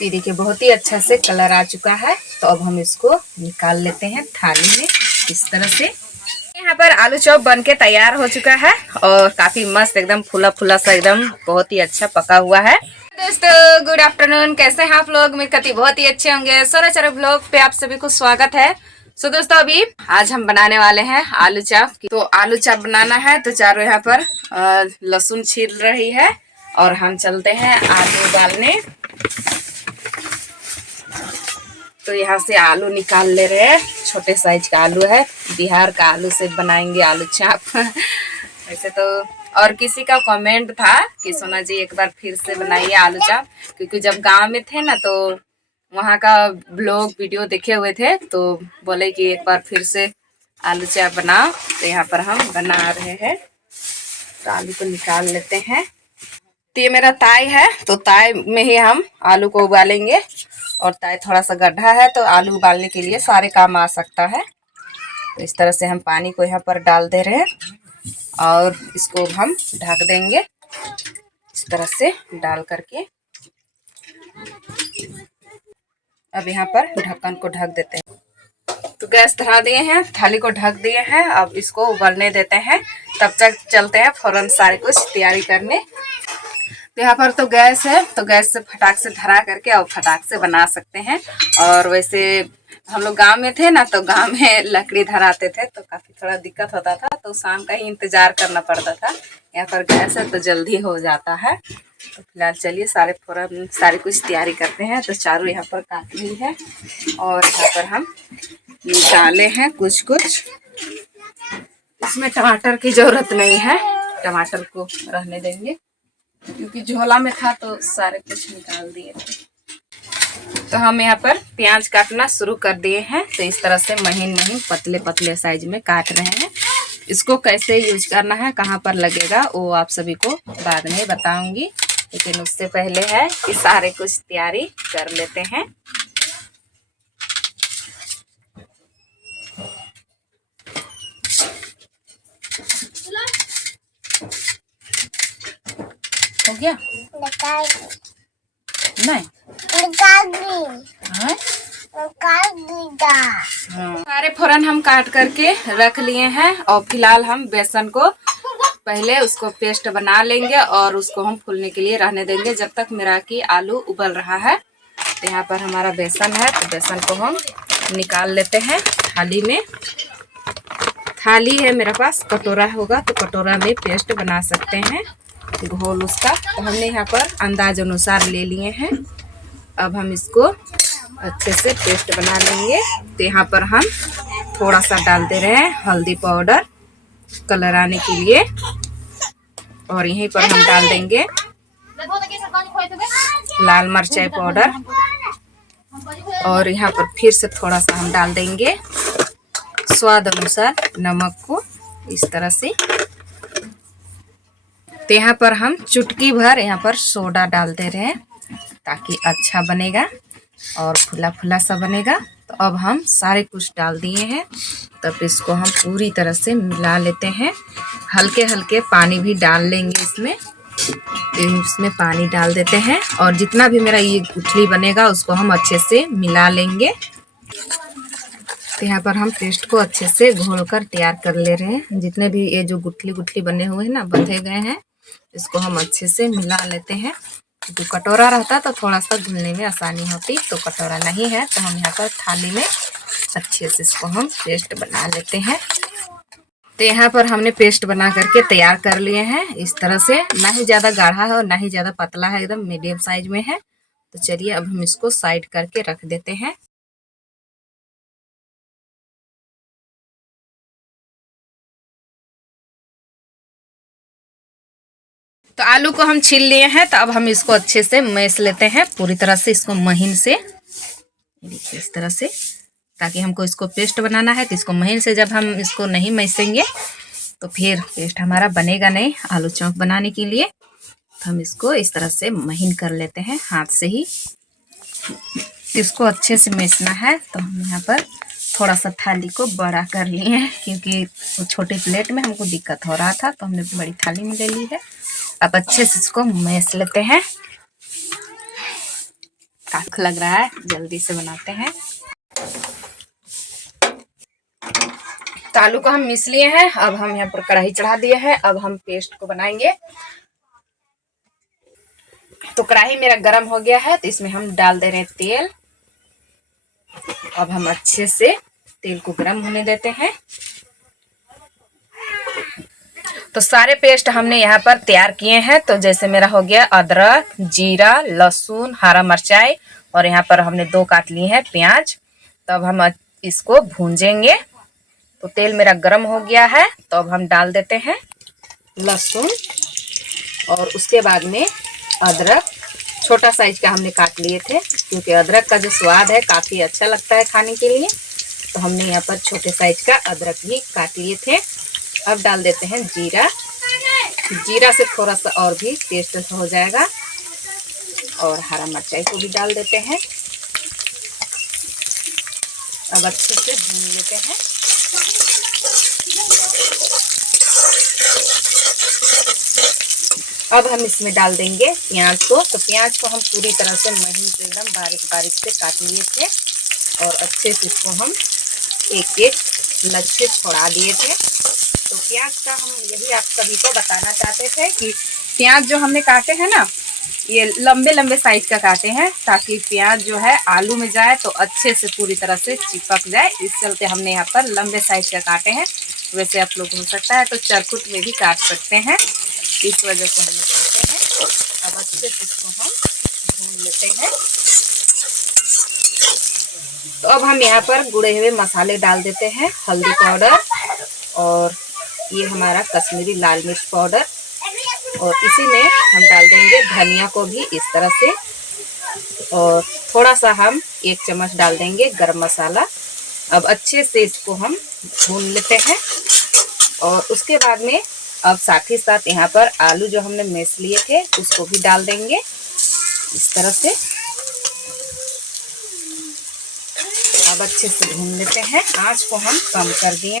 तो देखिए बहुत ही अच्छा से कलर आ चुका है। तो अब हम इसको निकाल लेते हैं थाली में इस तरह से। यहाँ पर आलू चॉप बन के तैयार हो चुका है और काफी मस्त एकदम फूला फूला सा एकदम बहुत ही अच्छा पका हुआ है। दोस्तों गुड आफ्टरनून, कैसे हैं आप लोग? मेरे कति बहुत ही अच्छे होंगे। सोनाचर ब्लॉग पे आप सभी को स्वागत है। सो दोस्तों अभी आज हम बनाने वाले हैं आलू चाप। तो आलू चाप बनाना है तो चारों यहाँ पर लहसुन छील रही है और हम चलते हैं आलू उबालने। तो यहाँ से आलू निकाल ले रहे हैं, छोटे साइज का आलू है, बिहार का आलू से बनाएंगे आलू चाप। वैसे तो और किसी का कमेंट था कि सोना जी एक बार फिर से बनाइए आलू चाप, क्योंकि जब गांव में थे ना तो वहाँ का ब्लॉग वीडियो देखे हुए थे तो बोले कि एक बार फिर से आलू चाप बनाओ। तो यहाँ पर हम बना रहे हैं। तो आलू को निकाल लेते हैं। तो ये मेरा ताई है, तो ताई में ही हम आलू को उबालेंगे और ताई थोड़ा सा गड्ढा है तो आलू उबालने के लिए सारे काम आ सकता है। तो इस तरह से हम पानी को यहाँ पर डाल दे रहे हैं और इसको हम ढक देंगे इस तरह से डाल करके। अब यहाँ पर ढक्कन को ढक देते हैं। तो गैस धरा दिए हैं, थाली को ढक दिए हैं, अब इसको उबलने देते हैं। तब तक चलते हैं फौरन सारे कुछ तैयारी करने। तो यहाँ पर तो गैस है, तो गैस से फटाक से धरा करके और फटाक से बना सकते हैं। और वैसे हम लोग गांव में थे ना तो गांव में लकड़ी धराते थे तो काफ़ी थोड़ा दिक्कत होता था, तो शाम का ही इंतज़ार करना पड़ता था। यहाँ पर गैस है तो जल्दी हो जाता है। तो फिलहाल चलिए सारे कुछ तैयारी करते हैं। तो चारों यहाँ पर काट ली है और यहाँ पर हम निकाले हैं कुछ कुछ। इसमें टमाटर की ज़रूरत नहीं है, टमाटर को रहने देंगे क्योंकि झोला में था तो सारे कुछ निकाल दिए थे। तो हम यहाँ पर प्याज काटना शुरू कर दिए हैं। तो इस तरह से महीन महीन पतले पतले साइज में काट रहे हैं। इसको कैसे यूज करना है, कहाँ पर लगेगा, वो आप सभी को बाद में बताऊंगी, लेकिन उससे पहले है कि सारे कुछ तैयारी कर लेते हैं। हो गया? नहीं सारे फोरन हम काट करके रख लिए हैं और फिलहाल हम बेसन को पहले उसको पेस्ट बना लेंगे और उसको हम फूलने के लिए रहने देंगे जब तक मेरा कि आलू उबल रहा है। तो यहाँ पर हमारा बेसन है, तो बेसन को हम निकाल लेते हैं थाली में। थाली है मेरे पास, कटोरा होगा तो कटोरा में पेस्ट बना सकते हैं घोल उसका। तो हमने यहाँ पर अंदाज अनुसार ले लिए हैं। अब हम इसको अच्छे से पेस्ट बना लेंगे। तो यहाँ पर हम थोड़ा सा डाल दे रहे हैं हल्दी पाउडर कलर आने के लिए और यहीं पर हम डाल देंगे लाल मिर्चाई पाउडर और यहाँ पर फिर से थोड़ा सा हम डाल देंगे स्वाद अनुसार नमक को इस तरह से। तो यहाँ पर हम चुटकी भर यहाँ पर सोडा डाल दे रहे हैं ताकि अच्छा बनेगा और फुला फुला सा बनेगा। तो अब हम सारे कुछ डाल दिए हैं, तब इसको हम पूरी तरह से मिला लेते हैं। हल्के हल्के पानी भी डाल लेंगे इसमें। इसमें पानी डाल देते हैं और जितना भी मेरा ये गुठली बनेगा उसको हम अच्छे से मिला लेंगे। तो यहाँ पर हम पेस्ट को अच्छे से घोल कर तैयार कर ले रहे हैं। जितने भी ये जो गुठली गुठली बने हुए हैं ना, बंधे गए हैं, इसको हम अच्छे से मिला लेते हैं। तो कटोरा रहता तो थोड़ा सा धुलने में आसानी होती, तो कटोरा नहीं है तो हम यहाँ पर थाली में अच्छे से इसको हम पेस्ट बना लेते हैं। तो यहाँ पर हमने पेस्ट बना करके तैयार कर लिए हैं इस तरह से। ना ही ज़्यादा गाढ़ा है और ना ही ज़्यादा पतला है, एकदम मीडियम साइज में है। तो चलिए अब हम इसको साइड करके रख देते हैं। तो आलू को हम छील लिए हैं, तो अब हम इसको अच्छे से मैश लेते हैं पूरी तरह से, इसको महीन से देखिए इस तरह से, ताकि हमको इसको पेस्ट बनाना है। तो इसको महीन से जब हम इसको नहीं मैसेंगे तो फिर पेस्ट हमारा बनेगा नहीं आलू चॉप बनाने के लिए। तो हम इसको इस तरह से महीन कर लेते हैं हाथ से ही। इसको अच्छे से मैसना है। तो हम यहाँ पर थोड़ा सा थाली को बड़ा कर लिए हैं क्योंकि छोटे प्लेट में हमको दिक्कत हो रहा था, तो हमने बड़ी थाली में ले ली है। अब अच्छे से इसको मैस लेते हैं। आँख लग रहा है, जल्दी से बनाते हैं। तो आलू को हम मिस लिए हैं। अब हम यहाँ पर कढ़ाई चढ़ा दिए हैं। अब हम पेस्ट को बनाएंगे। तो कढ़ाई मेरा गरम हो गया है, तो इसमें हम डाल दे रहे हैं तेल। अब हम अच्छे से तेल को गरम होने देते हैं। तो सारे पेस्ट हमने यहाँ पर तैयार किए हैं। तो जैसे मेरा हो गया अदरक, जीरा, लहसुन, हरा मिर्चाई, और यहाँ पर हमने 2 काट लिए हैं प्याज। तो अब हम इसको भूंजेंगे। तो तेल मेरा गरम हो गया है, तो अब हम डाल देते हैं लहसुन, और उसके बाद में अदरक। छोटा साइज का हमने काट लिए थे, क्योंकि अदरक का जो स्वाद है काफ़ी अच्छा लगता है खाने के लिए। तो हमने यहाँ पर छोटे साइज का अदरक भी काट लिए थे। अब डाल देते हैं जीरा। जीरा से थोड़ा सा और भी टेस्ट हो जाएगा। और हरा मिर्चाई को भी डाल देते हैं। अब अच्छे से भून लेते हैं। अब हम इसमें डाल देंगे प्याज को। तो प्याज को हम पूरी तरह से महीन से एकदम बारीक बारीक से काट लिए थे, और अच्छे से इसको हम एक एक लच्छे छोड़ा दिए थे। तो प्याज का हम यही आप सभी को बताना चाहते थे कि प्याज जो हमने काटे हैं ना, ये लंबे लंबे साइज का काटे हैं, ताकि प्याज जो है आलू में जाए तो अच्छे से पूरी तरह से चिपक जाए। इस चलते हमने यहाँ पर लंबे साइज का काटे हैं। वैसे आप लोग हो सकता है तो चरकुट में भी काट सकते हैं, इस वजह से हमने काटे हैं। अब अच्छे से इसको हम भून लेते हैं। तो अब हम यहाँ पर गुड़े हुए मसाले डाल देते हैं। हल्दी पाउडर, और ये हमारा कश्मीरी लाल मिर्च पाउडर, और इसी में हम डाल देंगे धनिया को भी इस तरह से, और थोड़ा सा हम 1 चम्मच डाल देंगे गरम मसाला। अब अच्छे से इसको हम भून लेते हैं। और उसके बाद में अब साथ ही साथ यहाँ पर आलू जो हमने मैश लिए थे उसको भी डाल देंगे इस तरह से। अब अच्छे से भून लेते हैं। आँच को हम कम कर दिए हैं,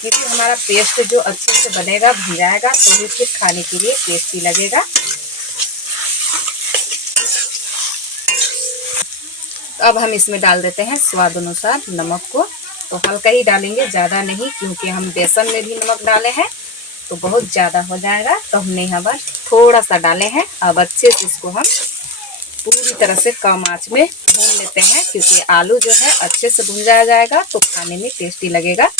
क्योंकि हमारा पेस्ट जो अच्छे से बनेगा, भुन जाएगा, तो ही फिर खाने के लिए टेस्टी लगेगा। अब हम इसमें डाल देते हैं स्वाद अनुसार नमक को। तो हल्का ही डालेंगे, ज़्यादा नहीं, क्योंकि हम बेसन में भी नमक डाले हैं तो बहुत ज़्यादा हो जाएगा। तो हमने यहाँ पर थोड़ा सा डाले हैं। अब अच्छे से इसको हम पूरी तरह से कम आंच में भून लेते हैं, क्योंकि आलू जो है अच्छे से भुन जाएगा तो खाने में टेस्टी लगेगा,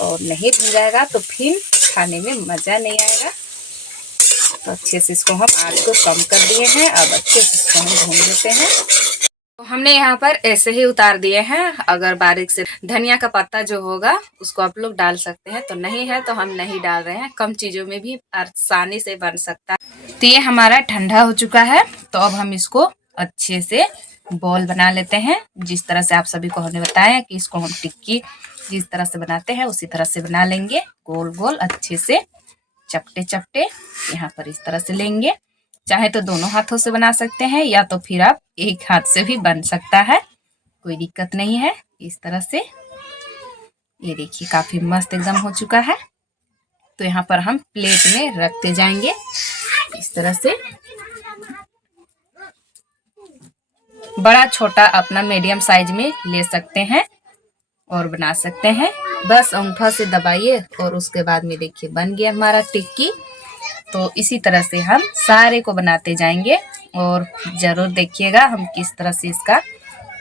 और नहीं भुन जाएगा तो फिर खाने में मज़ा नहीं आएगा। तो अच्छे से इसको हम आंच को कम कर दिए हैं। अब अच्छे से इसको हम भून लेते हैं। तो हमने यहाँ पर ऐसे ही उतार दिए हैं। अगर बारीक से धनिया का पत्ता जो होगा उसको आप लोग डाल सकते हैं, तो नहीं है तो हम नहीं डाल रहे हैं। कम चीज़ों में भी आसानी से बन सकता है। तो ये हमारा ठंडा हो चुका है। तो अब हम इसको अच्छे से बॉल बना लेते हैं। जिस तरह से आप सभी को हमने बताया कि इसको हम टिक्की जिस तरह से बनाते हैं उसी तरह से बना लेंगे। गोल गोल अच्छे से चपटे चपटे यहाँ पर इस तरह से लेंगे। चाहे तो दोनों हाथों से बना सकते हैं, या तो फिर आप एक हाथ से भी बन सकता है, कोई दिक्कत नहीं है। इस तरह से ये देखिए काफी मस्त एकदम हो चुका है। तो यहाँ पर हम प्लेट में रखते जाएंगे इस तरह से। बड़ा छोटा अपना मीडियम साइज में ले सकते हैं और बना सकते हैं। बस अंगूठा से दबाइए और उसके बाद में देखिए बन गया हमारा टिक्की। तो इसी तरह से हम सारे को बनाते जाएंगे, और ज़रूर देखिएगा हम किस तरह से इसका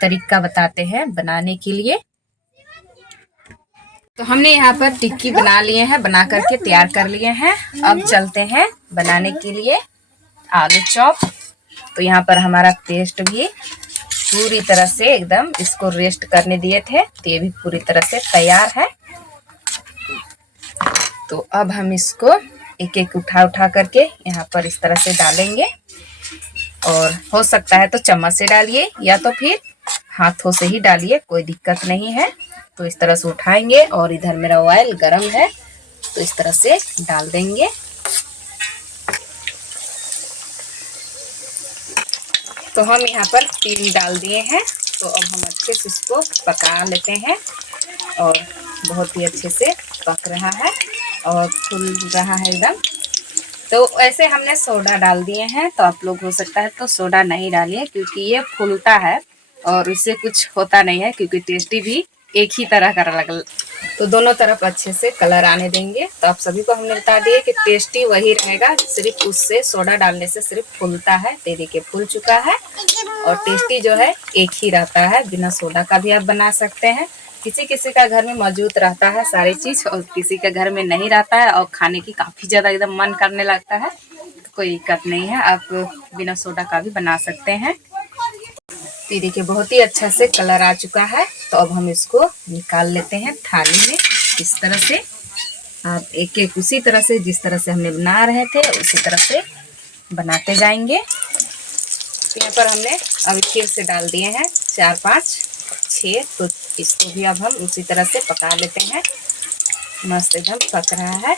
तरीका बताते हैं बनाने के लिए। तो हमने यहाँ पर टिक्की बना लिए हैं, बना करके तैयार कर लिए हैं। अब चलते हैं बनाने के लिए आलू चॉप। तो यहाँ पर हमारा पेस्ट भी पूरी तरह से एकदम इसको रेस्ट करने दिए थे, तो ये भी पूरी तरह से तैयार है। तो अब हम इसको एक एक उठा करके यहाँ पर इस तरह से डालेंगे, और हो सकता है तो चम्मच से डालिए या तो फिर हाथों से ही डालिए, कोई दिक्कत नहीं है। तो इस तरह से उठाएंगे, और इधर मेरा ऑयल गरम है तो इस तरह से डाल देंगे। तो हम यहाँ पर 3 डाल दिए हैं। तो अब हम अच्छे से इसको पका लेते हैं, और बहुत ही अच्छे से पक रहा है और फूल रहा है एकदम। तो ऐसे हमने सोडा डाल दिए हैं, तो आप लोग हो सकता है तो सोडा नहीं डालिए क्योंकि ये फूलता है और इससे कुछ होता नहीं है, क्योंकि टेस्टी भी एक ही तरह का लग। तो दोनों तरफ अच्छे से कलर आने देंगे। तो आप सभी को हमने बता दिया कि टेस्टी वही रहेगा, सिर्फ उससे सोडा डालने से सिर्फ फूलता है। ते देखिए फूल चुका है और टेस्टी जो है एक ही रहता है। बिना सोडा का भी आप बना सकते हैं। किसी किसी का घर में मौजूद रहता है सारी चीज़ और किसी का घर में नहीं रहता है और खाने की काफ़ी ज़्यादा एकदम मन करने लगता है, तो कोई दिक्कत नहीं है, आप बिना सोडा का भी बना सकते हैं। तो ये देखिए बहुत ही अच्छा से कलर आ चुका है। तो अब हम इसको निकाल लेते हैं थाली में। इस तरह से आप एक एक उसी तरह से जिस तरह से हमने बना रहे थे उसी तरह से बनाते जाएंगे। तो यहाँ पर हमने अभी फिर से डाल दिए हैं 4 5 6। तो इसको भी अब हम उसी तरह से पका लेते हैं। मस्त एकदम पक रहा है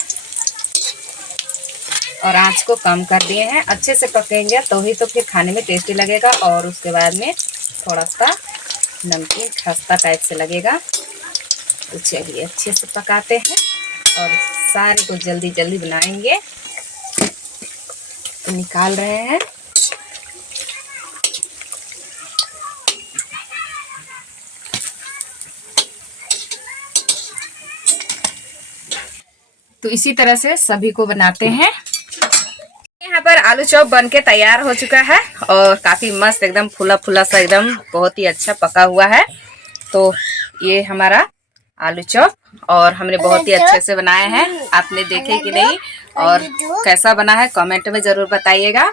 और आंच को कम कर दिए हैं। अच्छे से पकेंगे तो ही तो फिर खाने में टेस्टी लगेगा और उसके बाद में थोड़ा सा नमकीन खस्ता टाइप से लगेगा। तो चलिए अच्छे से पकाते हैं और सारे को जल्दी जल्दी बनाएंगे। तो निकाल रहे हैं। तो इसी तरह से सभी को बनाते हैं। यहाँ पर आलू चॉप बनके तैयार हो चुका है और काफी मस्त एकदम फूला फूला सा एकदम बहुत ही अच्छा पका हुआ है। तो ये हमारा आलू चॉप और हमने बहुत ही अच्छे से बनाए हैं। आपने देखे कि नहीं और कैसा बना है कमेंट में जरूर बताइएगा।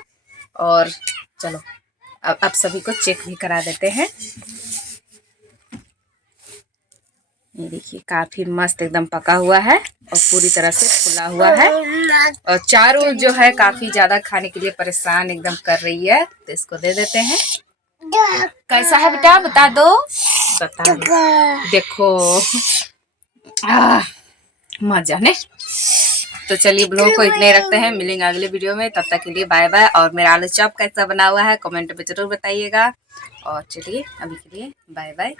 और चलो अब आप सभी को चेक भी करा देते हैं। ये देखिए काफी मस्त एकदम पका हुआ है और पूरी तरह से फुला हुआ है और चारों जो है काफी ज्यादा खाने के लिए परेशान एकदम कर रही है। तो इसको दे देते हैं। कैसा है बेटा बता दो। बता देखो मजा ने। तो चलिए ब्लॉग को इतने रखते हैं, मिलेंगे अगले वीडियो में। तब तक के लिए बाय बाय। और मेरा आलू चॉप कैसा बना हुआ है कमेंट में जरूर बताइएगा। और चलिए अभी के लिए बाय बाय।